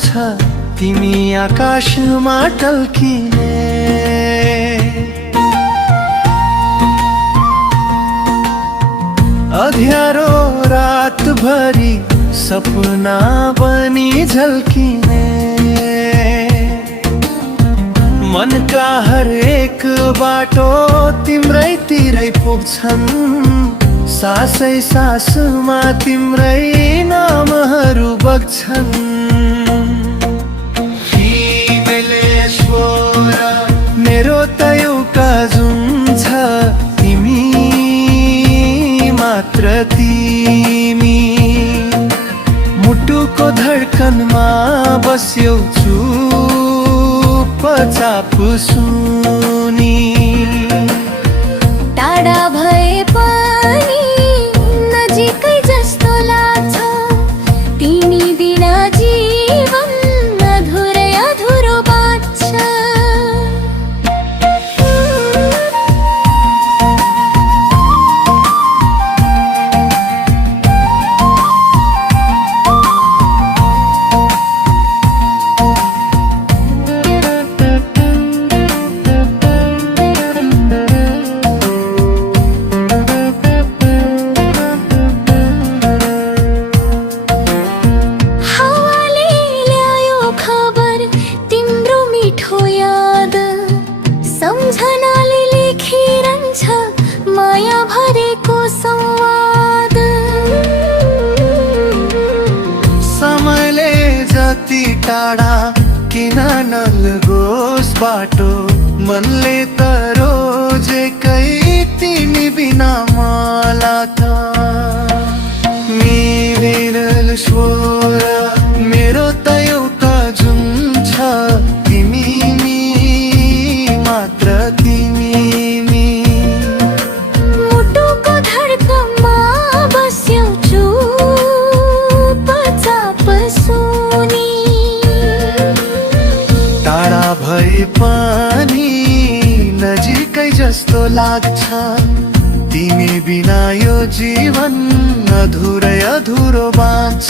हुन्छ तिमी आकाशमा टल्किने। अँध्यारो रातभरि सपना बनी झल्किने। मनका हरेक बाटो तिम्रै तिरै पुग्छन्। सासै सासमा तिम्रै नामहरू बग्छन्। मेरो त एउटा जुन छ तिमी मात्र तिमी। मुटुको धड्कनमा बस्यौ चुपचाप सुनी। टाढा भए पनि नजिकै जस्तो लाग्छ तिमी बिना जीवन अधुरै अधुरो बाँच्छ। सम्झनाले लेखिरहन्छ माया भरेको संवाद। समयले जति टाढा किन नलगोस् बाटो। मनले त रोजेकै तिमी बिना मलाई त। मिलेनल स्वर मेरो त एउटा जुन छ तिमी मात्र तिमी। मुटुको धड्कनमा बस्यौ चुपचाप सुनी। टाढा भए पनि नजिकै जस्तो लाग्छ तिमी बिना यो जीवन अधुरै अधुरो बाँच्छ।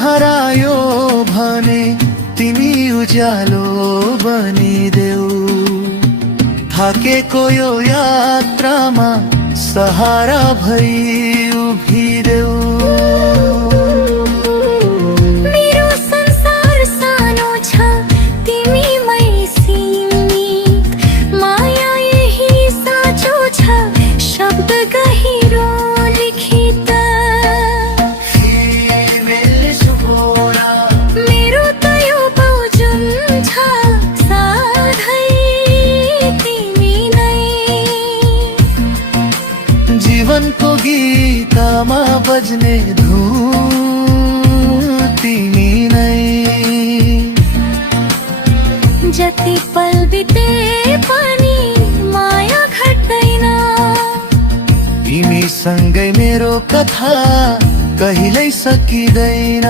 हरायो भने तिमी उज्यालो बनिदेऊ। थाकेको यो यात्रामा सहारा भई उभिदेऊ। मेरो संसार सानो छ तिमीमै सीमित। माया यही साँचो छ शब्द गहिरो लिखित। जीवनको गीतमा बज्ने धुन तिमी नै। जति पल बिते पनि माया घट्दैन। तिमी सँगै मेरो कथा कहिल्यै सकिँदैन।